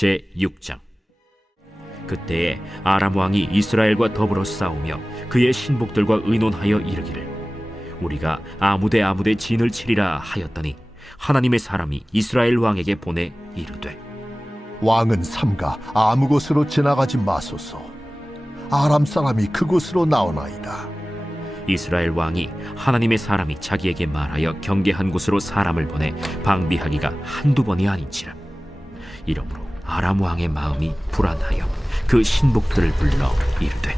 제6장. 그때에 아람 왕이 이스라엘과 더불어 싸우며 그의 신복들과 의논하여 이르기를, 우리가 아무데 진을 치리라 하였더니 하나님의 사람이 이스라엘 왕에게 보내 이르되, 왕은 삼가 아무 곳으로 지나가지 마소서. 아람 사람이 그곳으로 나오나이다. 이스라엘 왕이 하나님의 사람이 자기에게 말하여 경계한 곳으로 사람을 보내 방비하기가 한두 번이 아닌지라. 이러므로 아람 왕의 마음이 불안하여 그 신복들을 불러 이르되,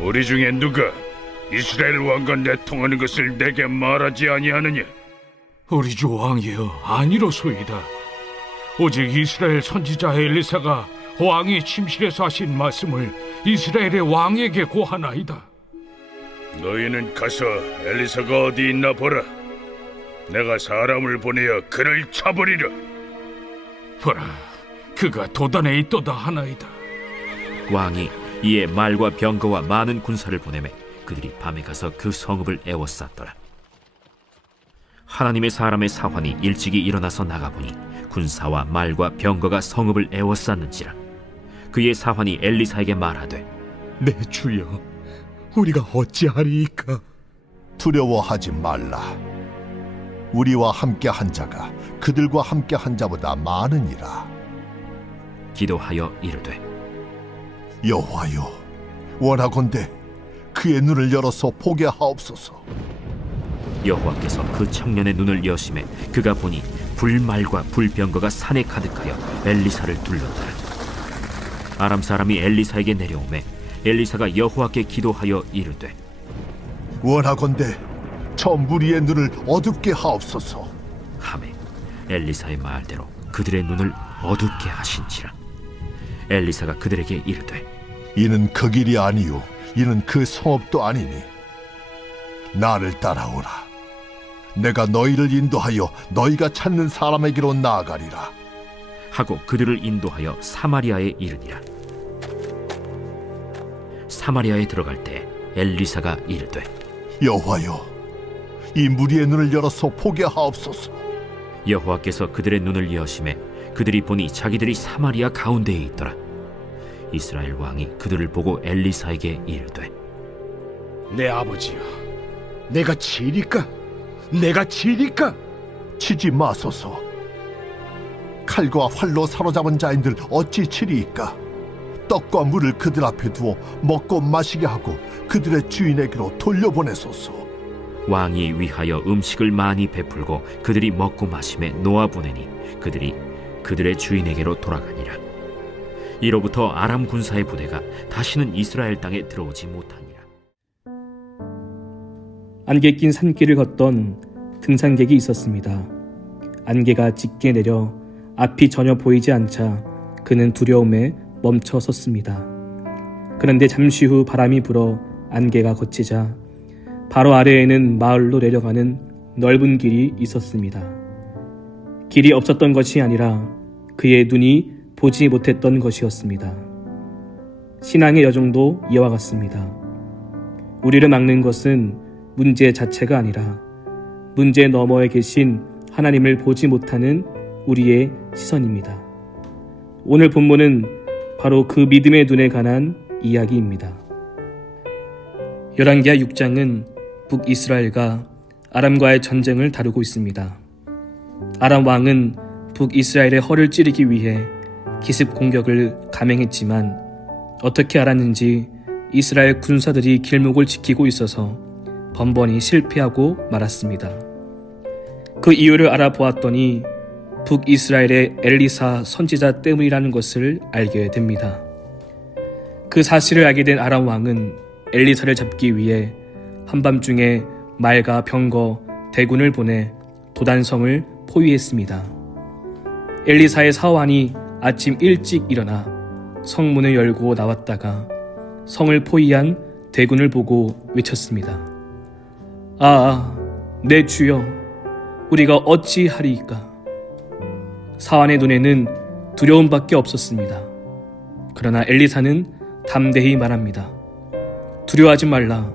우리 중에 누가 이스라엘 왕과 내통하는 것을 내게 말하지 아니하느냐? 우리 주 왕이여, 아니로소이다. 오직 이스라엘 선지자 엘리사가 왕이 침실에서 하신 말씀을 이스라엘의 왕에게 고하나이다. 너희는 가서 엘리사가 어디 있나 보라. 내가 사람을 보내어 그를 쳐버리라. 보라, 그가 도단에 있도다 하나이다. 왕이 이에 말과 병거와 많은 군사를 보내매 그들이 밤에 가서 그 성읍을 에워쌌더라. 하나님의 사람의 사환이 일찍이 일어나서 나가보니 군사와 말과 병거가 성읍을 에워쌌는지라. 그의 사환이 엘리사에게 말하되, 내 주여, 우리가 어찌하리이까? 두려워하지 말라. 우리와 함께 한 자가 그들과 함께 한 자보다 많으니라. 기도하여 이르되, 여호와여, 원하건대 그의 눈을 열어서 보게 하옵소서. 여호와께서 그 청년의 눈을 여심해 그가 보니 불말과 불병거가 산에 가득하여 엘리사를 둘렀더라. 아람 사람이 엘리사에게 내려오매 엘리사가 여호와께 기도하여 이르되, 원하건대 저 무리의 눈을 어둡게 하옵소서. 하매 엘리사의 말대로 그들의 눈을 어둡게 하신지라. 엘리사가 그들에게 이르되, 이는 그 길이 아니요 이는 그 성읍도 아니니 나를 따라오라. 내가 너희를 인도하여 너희가 찾는 사람에게로 나아가리라. 하고 그들을 인도하여 사마리아에 이르니라. 사마리아에 들어갈 때 엘리사가 이르되, 여호와여, 이 무리의 눈을 열어서 보게 하옵소서. 여호와께서 그들의 눈을 여심해 그들이 보니 자기들이 사마리아 가운데에 있더라. 이스라엘 왕이 그들을 보고 엘리사에게 이르되, 내 아버지여, 내가 치리까? 내가 치리까? 치지 마소서. 칼과 활로 사로잡은 자인들 어찌 치리이까? 떡과 물을 그들 앞에 두어 먹고 마시게 하고 그들의 주인에게로 돌려보내소서. 왕이 위하여 음식을 많이 베풀고 그들이 먹고 마심에 놓아보내니 그들이 그들의 주인에게로 돌아가니라. 이로부터 아람 군사의 부대가 다시는 이스라엘 땅에 들어오지 못하니라. 안개 낀 산길을 걷던 등산객이 있었습니다. 안개가 짙게 내려 앞이 전혀 보이지 않자 그는 두려움에 멈춰 섰습니다. 그런데 잠시 후 바람이 불어 안개가 걷히자 바로 아래에는 마을로 내려가는 넓은 길이 있었습니다. 길이 없었던 것이 아니라 그의 눈이 보지 못했던 것이었습니다. 신앙의 여정도 이와 같습니다. 우리를 막는 것은 문제 자체가 아니라 문제 너머에 계신 하나님을 보지 못하는 우리의 시선입니다. 오늘 본문은 바로 그 믿음의 눈에 관한 이야기입니다. 열왕기하 6장은 북이스라엘과 아람과의 전쟁을 다루고 있습니다. 아람 왕은 북이스라엘의 허를 찌르기 위해 기습 공격을 감행했지만 어떻게 알았는지 이스라엘 군사들이 길목을 지키고 있어서 번번이 실패하고 말았습니다. 그 이유를 알아보았더니 북이스라엘의 엘리사 선지자 때문이라는 것을 알게 됩니다. 그 사실을 알게 된 아람 왕은 엘리사를 잡기 위해 한밤중에 말과 병거, 대군을 보내 도단성을 포위했습니다. 엘리사의 사환이 아침 일찍 일어나 성문을 열고 나왔다가 성을 포위한 대군을 보고 외쳤습니다. 내 주여, 우리가 어찌하리이까? 사환의 눈에는 두려움밖에 없었습니다. 그러나 엘리사는 담대히 말합니다. 두려워하지 말라.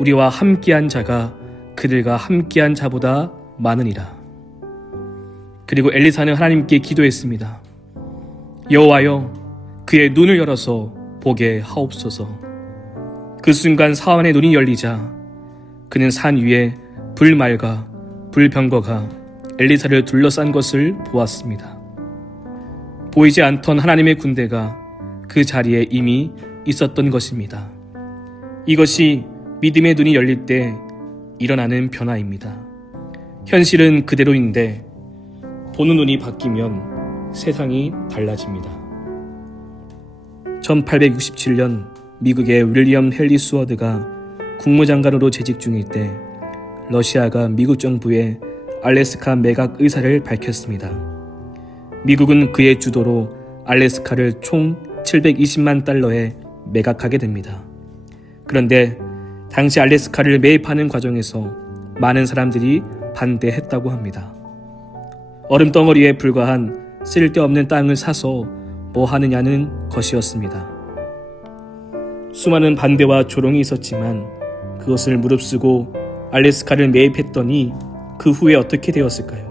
우리와 함께한 자가 그들과 함께한 자보다 많으니라. 그리고 엘리사는 하나님께 기도했습니다. 여호와여, 그의 눈을 열어서 보게 하옵소서. 그 순간 사환의 눈이 열리자 그는 산 위에 불말과 불병거가 엘리사를 둘러싼 것을 보았습니다. 보이지 않던 하나님의 군대가 그 자리에 이미 있었던 것입니다. 이것이 믿음의 눈이 열릴 때 일어나는 변화입니다. 현실은 그대로인데 보는 눈이 바뀌면 세상이 달라집니다. 1867년 미국의 윌리엄 헨리 수워드가 국무장관으로 재직 중일 때 러시아가 미국 정부에 알래스카 매각 의사를 밝혔습니다. 미국은 그의 주도로 알래스카를 총 720만 달러에 매각하게 됩니다. 그런데 당시 알래스카를 매입하는 과정에서 많은 사람들이 반대했다고 합니다. 얼음덩어리에 불과한 쓸데없는 땅을 사서 뭐 하느냐는 것이었습니다. 수많은 반대와 조롱이 있었지만 그것을 무릅쓰고 알래스카를 매입했더니 그 후에 어떻게 되었을까요?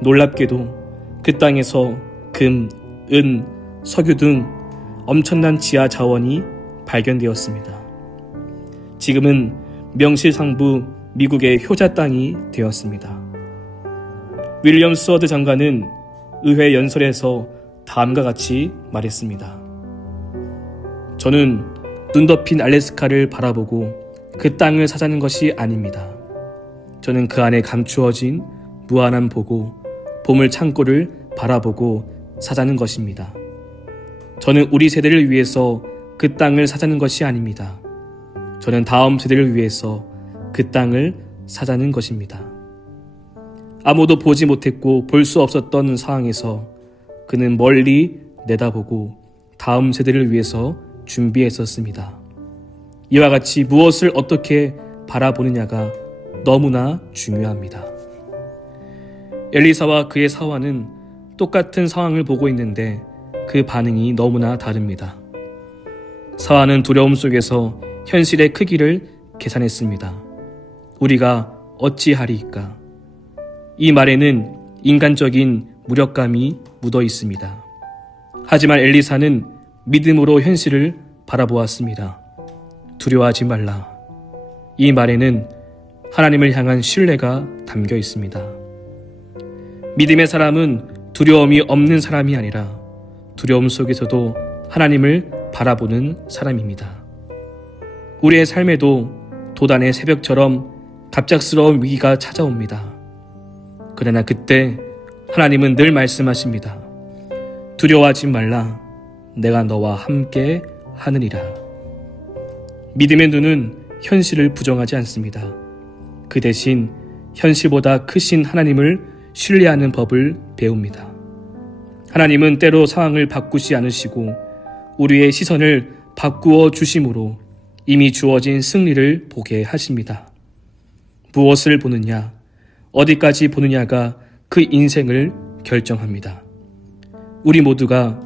놀랍게도 그 땅에서 금, 은, 석유 등 엄청난 지하 자원이 발견되었습니다. 지금은 명실상부 미국의 효자 땅이 되었습니다. 윌리엄 스워드 장관은 의회 연설에서 다음과 같이 말했습니다. 저는 눈 덮인 알래스카를 바라보고 그 땅을 사자는 것이 아닙니다. 저는 그 안에 감추어진 무한한 보고 보물 창고를 바라보고 사자는 것입니다. 저는 우리 세대를 위해서 그 땅을 사자는 것이 아닙니다. 저는 다음 세대를 위해서 그 땅을 사자는 것입니다. 아무도 보지 못했고 볼 수 없었던 상황에서 그는 멀리 내다보고 다음 세대를 위해서 준비했었습니다. 이와 같이 무엇을 어떻게 바라보느냐가 너무나 중요합니다. 엘리사와 그의 사환은 똑같은 상황을 보고 있는데 그 반응이 너무나 다릅니다. 사환은 두려움 속에서 현실의 크기를 계산했습니다. 우리가 어찌하리이까? 이 말에는 인간적인 무력감이 묻어 있습니다. 하지만 엘리사는 믿음으로 현실을 바라보았습니다. 두려워하지 말라. 이 말에는 하나님을 향한 신뢰가 담겨 있습니다. 믿음의 사람은 두려움이 없는 사람이 아니라 두려움 속에서도 하나님을 바라보는 사람입니다. 우리의 삶에도 도단의 새벽처럼 갑작스러운 위기가 찾아옵니다. 그러나 그때 하나님은 늘 말씀하십니다. 두려워하지 말라. 내가 너와 함께 하느니라. 믿음의 눈은 현실을 부정하지 않습니다. 그 대신 현실보다 크신 하나님을 신뢰하는 법을 배웁니다. 하나님은 때로 상황을 바꾸지 않으시고 우리의 시선을 바꾸어 주심으로 이미 주어진 승리를 보게 하십니다. 무엇을 보느냐, 어디까지 보느냐가 그 인생을 결정합니다. 우리 모두가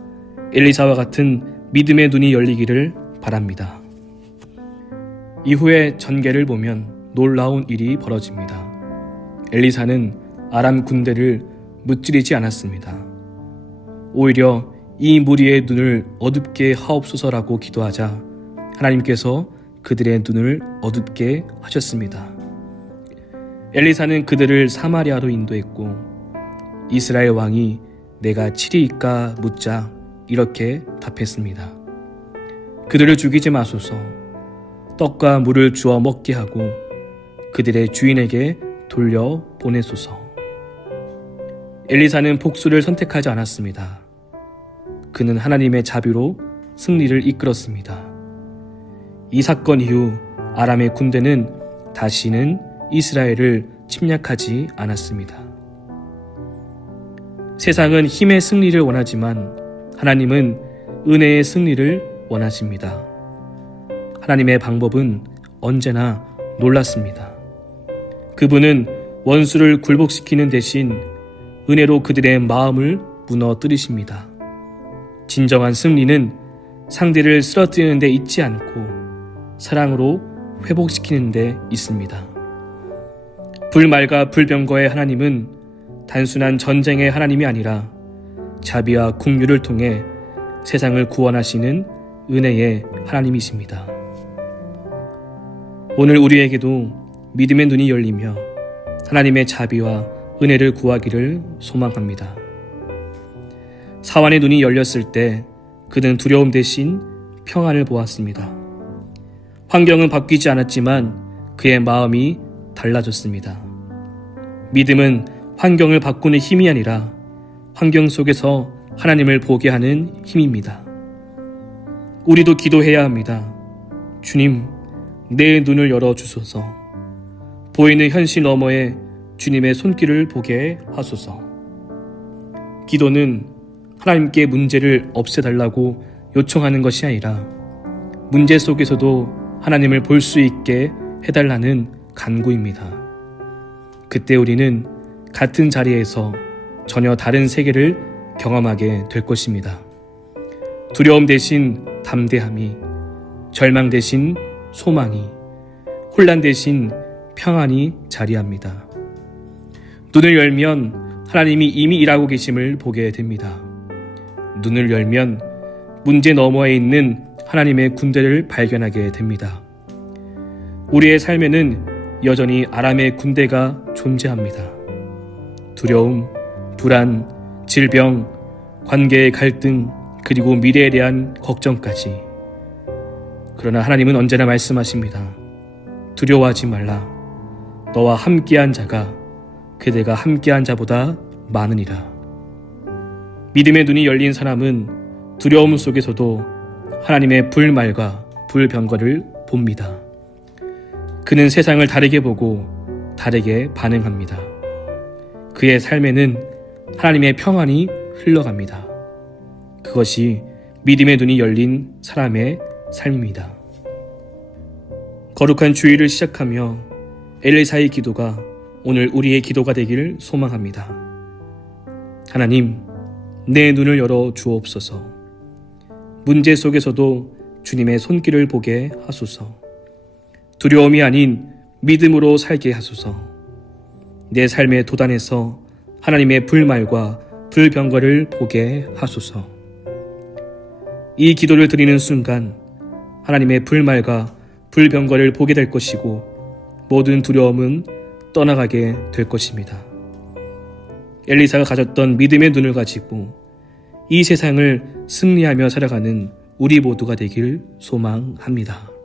엘리사와 같은 믿음의 눈이 열리기를 바랍니다. 이후에 전개를 보면 놀라운 일이 벌어집니다. 엘리사는 아람 군대를 무찌르지 않았습니다. 오히려 이 무리의 눈을 어둡게 하옵소서라고 기도하자 하나님께서 그들의 눈을 어둡게 하셨습니다. 엘리사는 그들을 사마리아로 인도했고 이스라엘 왕이 내가 치리이까 묻자 이렇게 답했습니다. 그들을 죽이지 마소서. 떡과 물을 주어 먹게 하고 그들의 주인에게 돌려 보내소서. 엘리사는 복수를 선택하지 않았습니다. 그는 하나님의 자비로 승리를 이끌었습니다. 이 사건 이후 아람의 군대는 다시는 이스라엘을 침략하지 않았습니다. 세상은 힘의 승리를 원하지만 하나님은 은혜의 승리를 원하십니다. 하나님의 방법은 언제나 놀랍습니다. 그분은 원수를 굴복시키는 대신 은혜로 그들의 마음을 무너뜨리십니다. 진정한 승리는 상대를 쓰러뜨리는 데 있지 않고 사랑으로 회복시키는 데 있습니다. 불말과 불병거의 하나님은 단순한 전쟁의 하나님이 아니라 자비와 긍휼을 통해 세상을 구원하시는 은혜의 하나님이십니다. 오늘 우리에게도 믿음의 눈이 열리며 하나님의 자비와 은혜를 구하기를 소망합니다. 사환의 눈이 열렸을 때 그는 두려움 대신 평안을 보았습니다. 환경은 바뀌지 않았지만 그의 마음이 달라졌습니다. 믿음은 환경을 바꾸는 힘이 아니라 환경 속에서 하나님을 보게 하는 힘입니다. 우리도 기도해야 합니다. 주님, 내 눈을 열어주소서. 보이는 현실 너머에 주님의 손길을 보게 하소서. 기도는 하나님께 문제를 없애달라고 요청하는 것이 아니라 문제 속에서도 하나님을 볼 수 있게 해달라는 간구입니다. 그때 우리는 같은 자리에서 전혀 다른 세계를 경험하게 될 것입니다. 두려움 대신 담대함이, 절망 대신 소망이, 혼란 대신 평안이 자리합니다. 눈을 열면 하나님이 이미 일하고 계심을 보게 됩니다. 눈을 열면 문제 너머에 있는 하나님의 군대를 발견하게 됩니다. 우리의 삶에는 여전히 아람의 군대가 존재합니다. 두려움, 불안, 질병, 관계의 갈등, 그리고 미래에 대한 걱정까지. 그러나 하나님은 언제나 말씀하십니다. 두려워하지 말라. 너와 함께한 자가 그대가 함께한 자보다 많으니라. 믿음의 눈이 열린 사람은 두려움 속에서도 하나님의 불말과 불병거를 봅니다. 그는 세상을 다르게 보고 다르게 반응합니다. 그의 삶에는 하나님의 평안이 흘러갑니다. 그것이 믿음의 눈이 열린 사람의 삶입니다. 거룩한 주일을 시작하며 엘리사의 기도가 오늘 우리의 기도가 되기를 소망합니다. 하나님, 내 눈을 열어 주옵소서. 문제 속에서도 주님의 손길을 보게 하소서. 두려움이 아닌 믿음으로 살게 하소서. 내 삶의 도단에서 하나님의 불말과 불병거를 보게 하소서. 이 기도를 드리는 순간 하나님의 불말과 불병거를 보게 될 것이고 모든 두려움은 떠나가게 될 것입니다. 엘리사가 가졌던 믿음의 눈을 가지고 이 세상을 승리하며 살아가는 우리 모두가 되길 소망합니다.